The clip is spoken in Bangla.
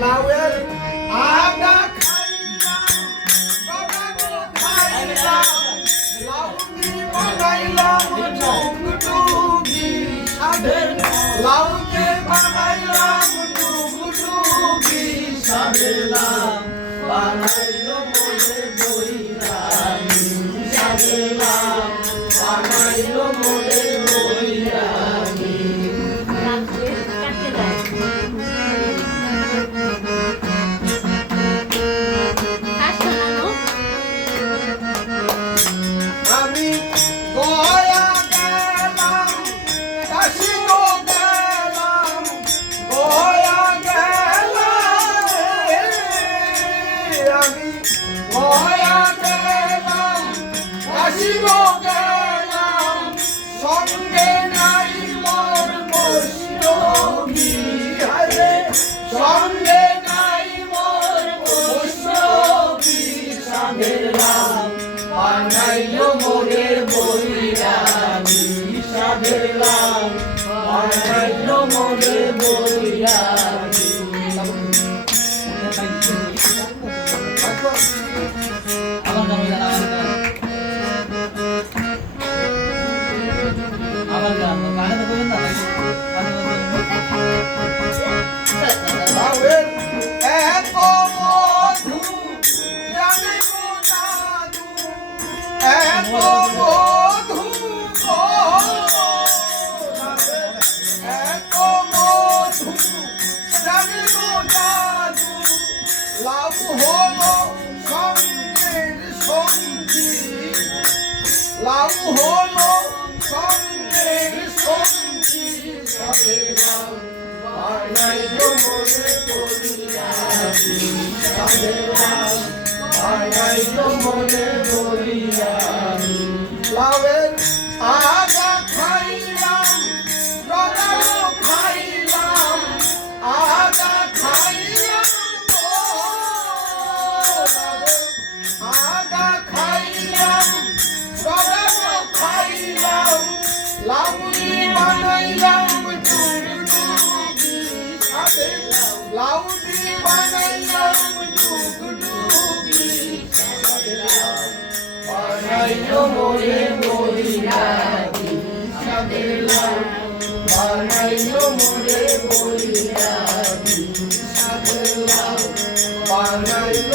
লাউয়ের আগা খাইলাম গদাগো খাইলাম লাউ দিয়ে বানাইলাম টুকটুকি সাধের লাউকে বানাইলাম টুকটুকি সাধের লাউ বানাইলো মোরে বইরানি সাধের লাউ বানাইলো মোরে বইরানি আমি গয়া গেলাম কাশি গো গেলাম গয়া গেলাম আমি গয়া গেলাম কাশি গো গেলাম সঙ্গে নাই মোর বৈষ্ণবী হারে সঙ্গে নাই মোর বৈষ্ণবী সাধের লাউ বানাইলো মোরে বইরানি সাধের লাউ বানাইলো মোরে বইরানি লাউয়ের এত মধু জানে গো জাদু এত মধু গো এত মধু জানে গো জাদু লাউ হলো সঙ্গের সঙ্গী লাউ হলো সঙ্গের সঙ্গী সাধের লাউ বানাইলো মোরে বইরানি সাধের লাউ বানাইলো মোরে বইরানি লাউয়ের আগা খাইলাম গদাগো খাইলাম আগা খাইলাম আগা খাইলাম গদাগো খাইলাম লাউ দিয়ে বানাইলাম টুকটুকি সাধের লাউ দিয়ে বানাইলাম টুকটুকি সাধের লাউ বানাইলো মোরে বইরানি সাধের লাউ বানাইলো মোরে বইরানি সাধের লাউ বানাইলো